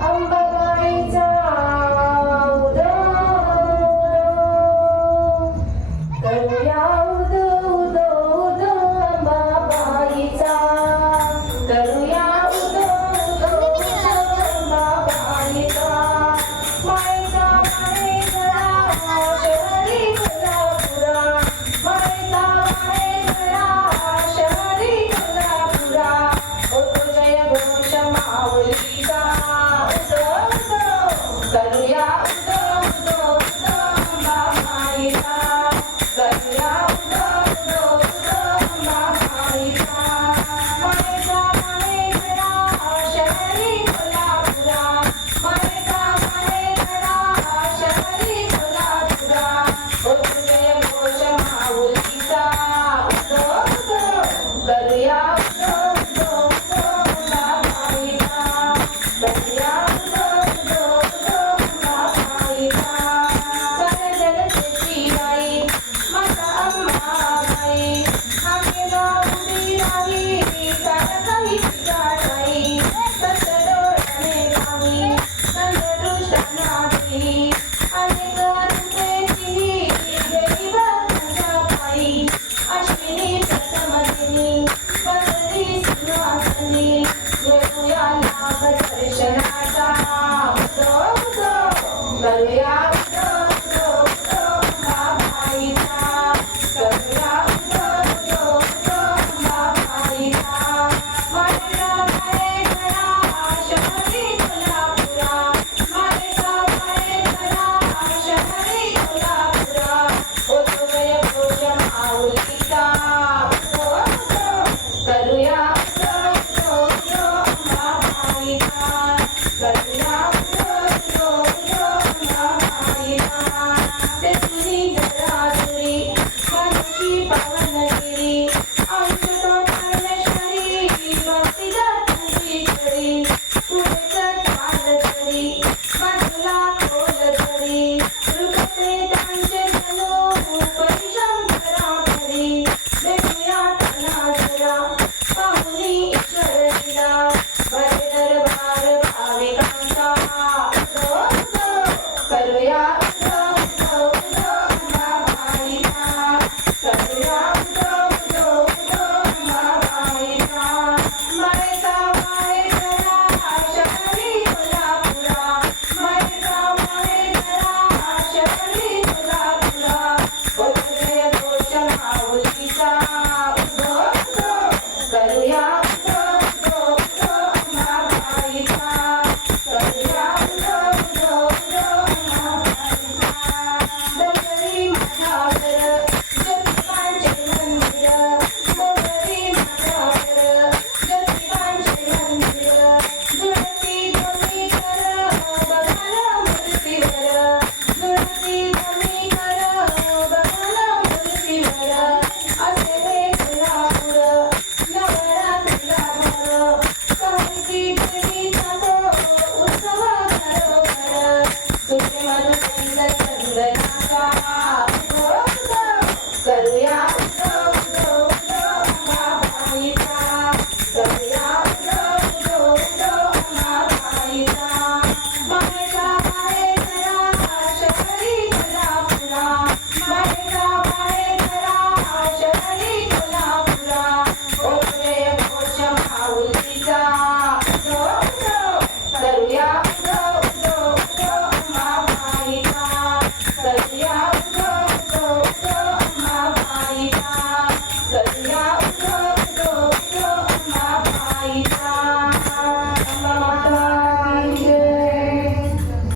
Ambas Hallelujah. Yeah. Survey